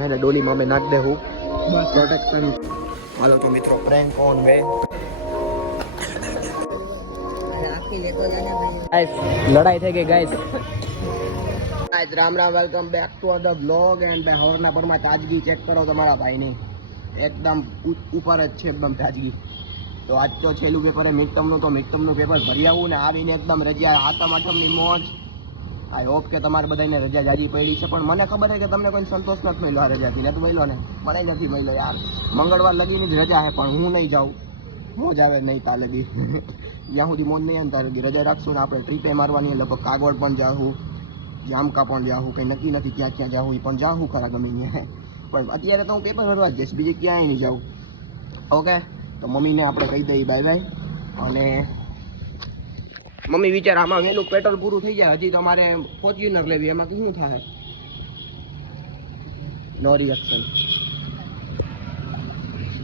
है ना डोली में नाच दे हूँ प्रोटेक्शन। हालो तो मित्रों प्रैंक ऑन वे। लड़ाई थे गई guys. Ram Ram, welcome back to the blog and हवरना पर में ताजगी चेक करो તમારા ભાઈની એકદમ ઉપર જ છે એકદમ તાજગી। તો આજ તો છેલ્લું પેપર હે મિડટર્મનું, તો મિડટર્મનું પેપર ભરી આવું ને આવીને એકદમ રજા આતમ આઠમની મોજ। આઈ હોપ કે તમારે બધાને રજા જાજી પડી છે, પણ મને ખબર છે કે તમને કોઈ સંતોષ નથી મળ્યો આ રજાથી, નથી મળ્યો ને મને નથી મળ્યો યાર। મંગળવાર લગીની જ રજા છે પણ હું નહીં જાઉં, મોજ આવે નહીં તા લગી જ્યાં સુધી મોજ નહીં આવે ત્યાં લગી રજા રાખશું ને આપણે ટ્રીપે મારવાની, લગભગ કાગવડ પણ જાઉં, જામકા પણ જાઉં, કંઈ નક્કી નથી ક્યાં ક્યાં જાઉં, પણ જાઉં ખરા ગમે ત્યાં, પણ અત્યારે તો હું પેપર ભરવા જ જઈશ, બીજે ક્યાંય નહીં જાઉં। ઓકે તો મમ્મીને આપણે કહી દઈએ બાય બાય। અને મમ્મી વિચાર આમાં વહેલું પેટ્રોલ પૂરું થઈ જાય, હજી તો અમારે ફોર્ચ્યુનર લેવી, એમાં શું થાય? નો રિએક્શન।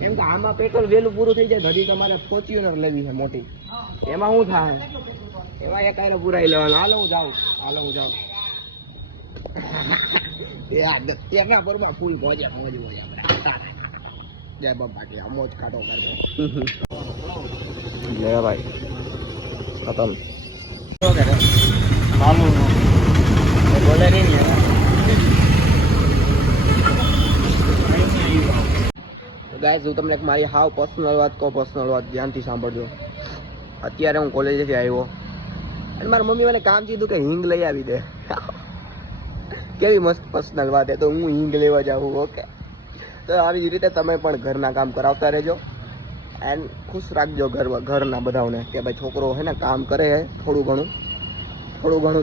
એમ કે આમાં પેટ્રોલ વહેલું પૂરું થઈ જાય, હજી તમારે ફોર્ચ્યુનર લેવી છે મોટી, એમાં શું થાય? એમાં એક આયરો પુરાઈ લેવાનું। હાલો હું જાઉં, હાલો હું જાઉં એના બરોબર ફૂલ મોજ મોજ મોજ જય બાપા મોજ કાઢો કરજો લે ભાઈ ખતમ બોલે નહીં ગાઈસ। હું તમને મારી હાવ પર્સનલ વાત કહું, પર્સનલ વાત ધ્યાનથી સાંભળજો। અત્યારે હું કોલેજેથી આવ્યો અને મારા મમ્મી મને કામ કીધું કે હિંગ લઈ આવી દે। કેવી મસ્ત પર્સનલ વાત હે, તો હું હિંગ લેવા જાઉં। ઓકે તો આવી જ રીતે તમે પણ ઘરના કામ કરાવતા રહેજો એન્ડ ખુશ રાખજો ઘરના બધાઓને કે ભાઈ છોકરો હે ને કામ કરે હે, થોડું ઘણું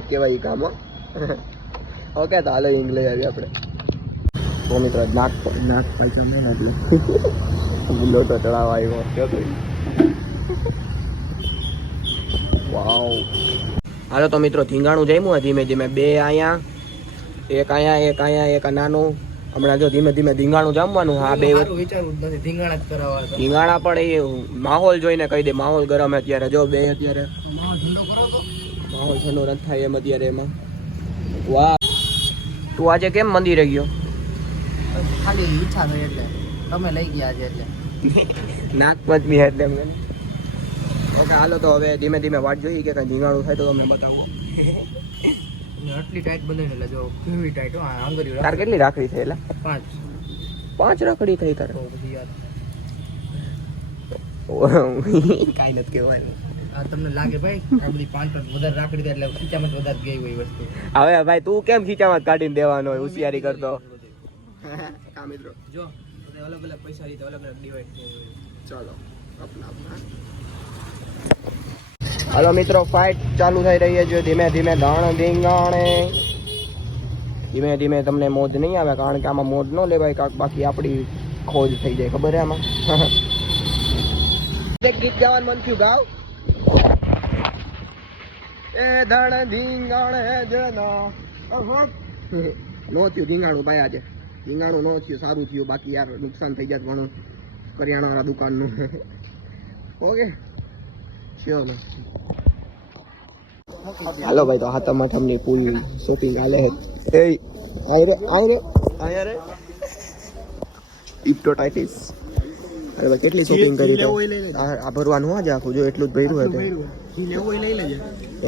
જ કહેવાય એ કામ। ઓકે તો હાલો હિંગ લઈ આવી આપણે। તો મિત્ર નાક પાછળ નહીં એટલે લોટો ચડાવવા આવ્યો કયો તો વાવ। હાલો તો મિત્રો ધીંગાણું જમ્યું ધીમે ધીમે, બે અહીંયા એક આ નાનું। હમણાં જો ધીમે ધીમે ધીંગાણું જમવાનું। હા બે ધીંગાણા પણ એ માહોલ જોઈને કહી દે, માહોલ ગરમ હે અત્યારે, જો બે અત્યારે માહોલ ઠંડો નથી થાય એમ અત્યારે એમાં। વાહ તું આજે કેમ મંદિરે ગયો? ખાલી ઈચ્છા થઈ એટલે તમે લઈ ગયા આજે એટલે નાક પચમી એટલે એમ। ઓકે હાલો તો હવે ધીમે ધીમે વાટ જોઈએ કે કઈ ધીંગાણું થાય તો તમને બતાવું। આટલી ટાઈટ બને એટલે જો કેવી ટાઈટ હો આંગળી। તાર કેટલી રાખડી થઈ એટલે? 5 રાખડી થઈ તારે? કાઈ નથી કહેવાનું। આ તમને લાગે ભાઈ આ બધી 5 વધારે રાખડી એટલે ખીચામાં વધારે ગઈ હોય વસ્તુ। હવે ભાઈ તું કેમ ખીચામાં કાઢીને દેવાનો હોય, હોશિયારી કરતો કા મિત્રો? જો અલગ અલગ પૈસા રીતે અલગ અલગ ડિવાઈડ થઈ ચલો અપના હાલો મિત્રો ફાઇટ ચાલુ થઈ રહી છે ધીમે ધીમે દાણ ધીંગાણે। ધીમે ધીમે તમને મોજ નહીં આવે કારણ કે આમાં મોજ ન લેવાય કાંક, બાકી આપણી ખોજ થઈ જાય, ખબર છે આમાં। ગીત ગાવાનું મન થયું ગાવ એ દાણ ધીંગાણે જના નો થયું ધીંગાણું ભાઈ, આજે ધીંગાણું ન થયું, સારું થયું, બાકી યાર નુકસાન થઈ જાય ઘણું કરિયાણાવાળા દુકાનનું। ઓકે ચલો હાલો ભાઈ તો હાથમ આઠમની ફૂલ શોપિંગ હાલે છે। એ આય રે ઇપ્ટોટાઇટિસ। અરે ભાઈ કેટલી શોપિંગ કરી તો આ ભરવાનું હોય આખું, જો એટલું જ ભર્યું હતું લેવું હોય લઈ લેજે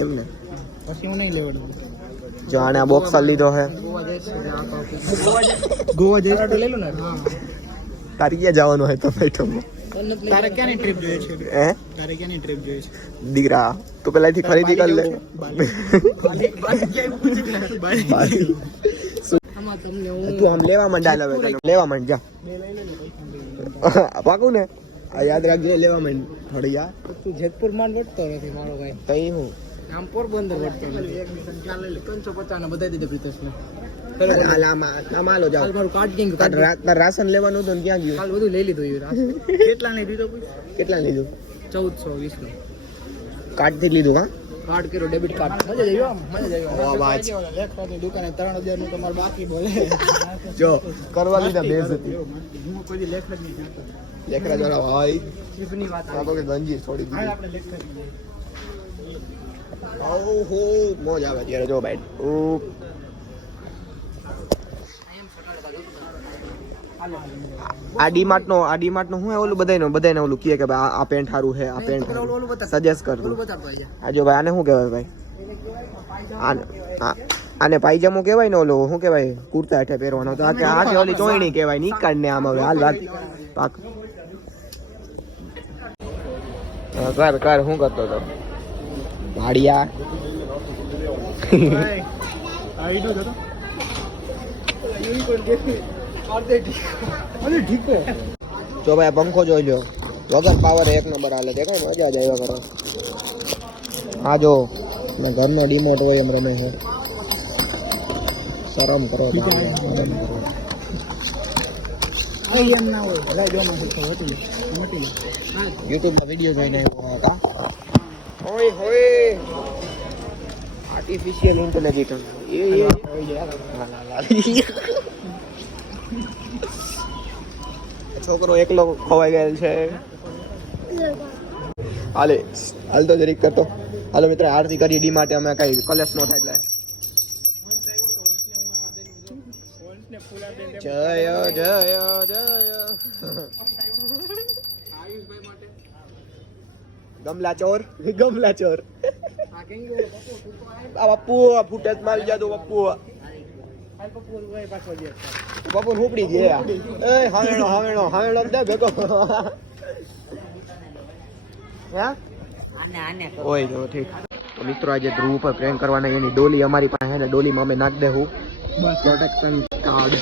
એમ ને, પછી હું નહીં લેવાનું। જો આને આ બોક્સ લીધો છે ગોવા જઈશ તો લઈ લો ને। તારી ક્યાં જવાનું હોય તો આઈટમમાં? તારે ક્યાંની ટ્રીપ જોઈએ છે? હે તારે ક્યાંની ટ્રીપ જોઈએ છે દીકરા? તું પેલાથી ખરીદી કરી લે। તું આમ લેવા માંડ, હાલ હવે લેવા માંડ જા પાકું ને? આ યાદ રાખજે લેવા માંડ થોડી યાર। તું જેતપુર માં વટતો નથી મારો ભાઈ, તઈ હું આમ પોરબંદર વટતો નથી। 350 ના બધા દીધે પ્રિતેશને। રાશન લેવાનું હતું ક્યાં ગયું? કાલ બધું લઈ લીધું રાશન। કેટલા ને દીધો? કેટલા લીધું? 1420 નું કાર્ડ થી લીધું? હા કાર્ડ કર્યો, ડેબિટ કાર્ડ। મજા જ આવ્યો, મજા જ આવ્યો। લેખવાની દુકાને 3000 નું તમારે બાકી બોલે જો કરવા લીધા બેઇજ્જતી। હું કોઈ લેખ જ નહીં કરતો, લેખરા જોડા ભાઈ જીભની વાત આ તો કે ગંજી છોડી દીધી। આપણે લેખ ઓહો મોજ આવે ત્યારે જો ભાઈ। આ ડીમાર્ટ નો શું હે ઓલું બધાને ઓલું કહે કે ભાઈ આ પેન્ટ સારું છે આ પેન્ટ સજેસ્ટ કર તું આ જો ભાઈ આને શું કહેવાય ભાઈ આને પાયજામો કહેવાય ને ઓલો શું કહેવાય કુર્તા હેઠે પહેરવાનો તો આ કે ઓલી ચોયણી કહેવાય નીકાળ ને આમ હવે હાલ પાક કર શું કરતો હતો ભાડિયા જો ભાઈ પંખો જોઈ લો વગર પાવર એક નંબર હાલે દેખો મજા જ આવ્યા કરો હા જો ઘરનો ડિમોટ હોય એમ રમે છે શરમ કરો યુટ્યુબમાં વિડીયો જોઈને હોય આર્ટિફિશિયલ ઇન્ટેલિજન્સ છોકરો એકલો ખવાઈ ગયેલ છે હાલ તો જરીક કરતો હાલો મિત્ર આરતી કરી ડી માટે અમે કઈ કલેશ નો થાય એટલે જય જય જય ગમલા ચોર આ પપ્પુ ફૂટેજ મારી જા તો પપ્પુ પપ્પુ ઉપડી ગયા એ હાવેણો દે ભેગો ઓય તો ઠીક મિત્રો આજે ધ્રુવ ઉપર પ્રેન્ક કરવાના એની ડોલી અમારી પાસે છે ને ડોલીમાં અમે નાખ દેવું પ્રોટેક્શન કાર્ડ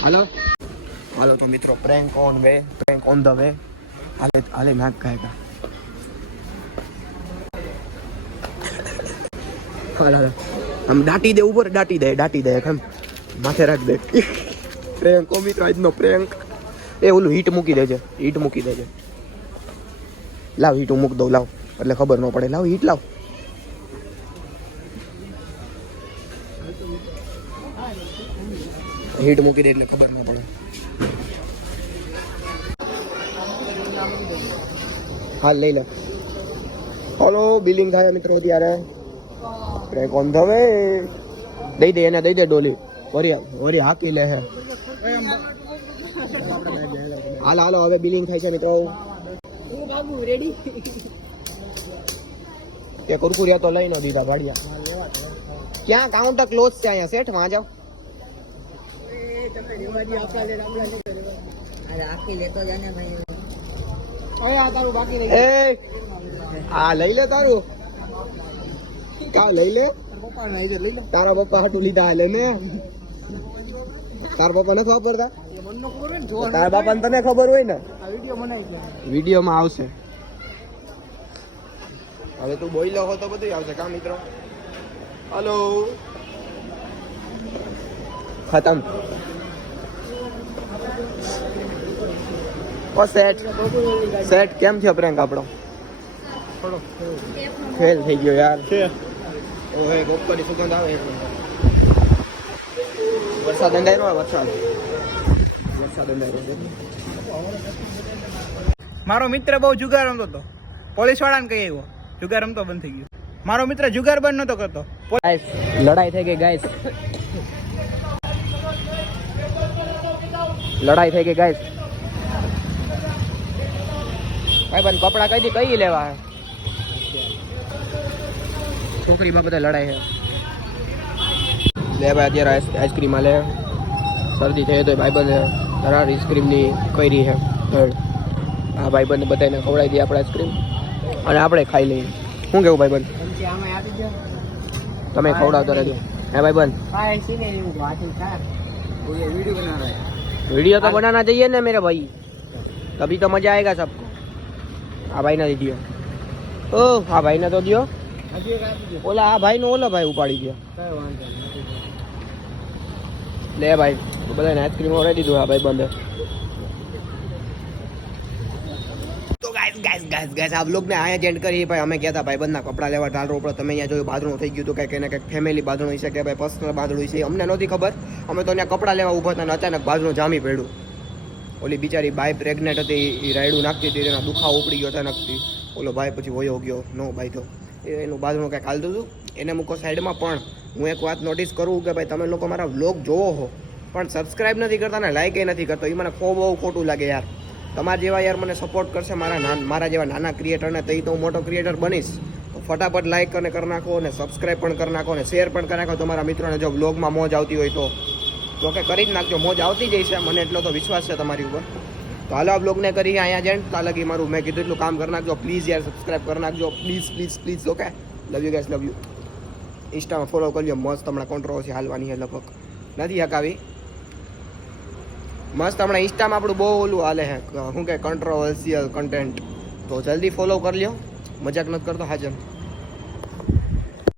હાલો તો મિત્રો પ્રેન્ક ઓન ધ વે હાલે નાખ ગાયકા હાલો આમ દાટી દે ઉપર દાટી દે એમ માથે રાખ દે પ્રેન્ક ઓ મિત્રો આજનો પ્રેન્ક એ ઓલું હીટ મૂકી દેજે લાવ હીટ હું મૂકી દઉં લાવ એટલે ખબર ન પડે લાવ હીટ લાવ હીટ મૂકી દે એટલે ખબર ન પડે હાલ લઈ લે હાલો બિલિંગ થાય મિત્રો ત્યારે પ્રેન્ક ઓન ધ વે દઈ દે ડોલી વરી હાકી લે હે હાલો હવે બિલિંગ થાય છે મિત્રો તે કુરકુરિયા તો લઈ ન દીધા ભાડિયા ક્યાં કાઉન્ટર ક્લોઝ છે અહીંયા સેઠ માં જાવ આ લઈ લે તારું કા લઈ લે તારા પપ્પા હાટું લીધા હાલે ને તારા પપ્પા નથી વાપરતા તારા બાપા ને તને ખબર હોય ને વિડીયોમાં આવશે હવે તું બોલ્યો હો તો બધું આવશે કા મિત્રો હલો ખતમ ઓ સેટ કેમ છે પ્રેન્ક આપણો ફેલ થઈ ગયો યાર ઓહે ગોપકરી સુગંધ આવે વરસાદ અંધારો મારો મિત્ર બહુ જુગાર રમતો હતો પોલીસ વાળાને કહી આવ્યો જુગાર રમતો બંધ થઈ ગયો મારો મિત્ર જુગાર બંધ નતો કરતો લડાઈ થઈ ગઈ ગાઈસ ભાઈ બંધ કપડા કઈ લેવા છોકરીમાં બધા લડાઈ છે લે ભાઈ અત્યારે આઈસ્ક્રીમ લે શરદી થઈ તો ભાઈબંધ ધરાર આઈસ્ક્રીમની કરી છે હા ભાઈબંધ બધાને ખવડાવી દઈએ આપણે આઈસ્ક્રીમ અને આપણે ખાઈ લઈએ શું કેવું ભાઈબંધ તમે ખવડાવતો રહેજો હે ભાઈબંધ वीडियो तो बनाना चाहिए ना मेरे भाई तभी तो मजा आएगा सबको हाँ भाई ना दीजिए ओ हाँ भाई ना तो दियो ओला हाँ भाई नो ओला भाई उपाड़ी दिया ले भाई तो बधाने आइसक्रीम ओरे दीधું હા ભાઈ બંધ तो गाइस आप लोग ने आया जेंट કરી ભાઈ અમે ગયા હતા ભાઈ બંધના કપડા લેવા ઢાલ રોપડો તમે અહીંયા જોયું બાદરું થઈ ગયું તો કઈ ને કઈ ફેમિલી બાદરું હશે કે ભાઈ પર્સનલ બાદરું છે અમને નહોતી ખબર અમે તો ત્યાં કપડા લેવા ઊભા હતા અને અચાનક બાદરું જામી પડ્યું ઓલી બિચારી બાઈ પ્રેગ્નેન્ટ હતી એ રાયડું નાખતી હતી તેના દુખાવો ઉપડી ગયો અચાનકથી ઓલો ભાઈ પછી વયો ગયો નો ભાઈ તો એનું બાદરું કંઈક હાલતું હતું એને મૂકો સાઈડમાં પણ હું એક વાત નોટિસ કરું કે ભાઈ તમે લોકો મારા વ્લોગ જોવો હો પણ સબસ્ક્રાઇબ નથી કરતા ને લાઈક નથી કરતો, એ મને બહુ ખોટું લાગે યાર. તમારા જેવા યાર મને સપોર્ટ કરશે મારા જેવા નાના ક્રિએટરને, તો એ તો હું મોટો ક્રિએટર બનીશ. તો ફટાફટ લાઈક અને કરી નાખો અને સબસ્ક્રાઇબ પણ કરી નાખો અને શેર પણ કરી નાખો તમારા મિત્રોને. જો બ્લોગમાં મોજ આવતી હોય તો કે કરી જ નાખજો, મોજ આવતી જ છે, મને એટલો તો વિશ્વાસ છે તમારી ઉપર. તો હાલો આ બ્લોગને કરી અહીંયા જેન્ટ. ત્યાં લગી મારું મેં કીધું એટલું કામ કરી નાખજો પ્લીઝ યાર, સબસ્ક્રાઇબ કરી નાખજો please please please. Okay, love you guys, love you. ઇન્સ્ટામાં ફોલો કરજો, મસ્ત હમણાં કોન્ટ્રોવર્સી હાલવાની છે લગભગ, નથી હકાવી. મસ્ત હમણાં ઇન્સ્ટામાં આપણું બહુ ઓલું હાલે છે, શું કે કન્ટ્રોવર્સિયલ કન્ટેન્ટ. તો જલ્દી ફોલો કરી લ્યો, મજાક નથી કરતો હાજર.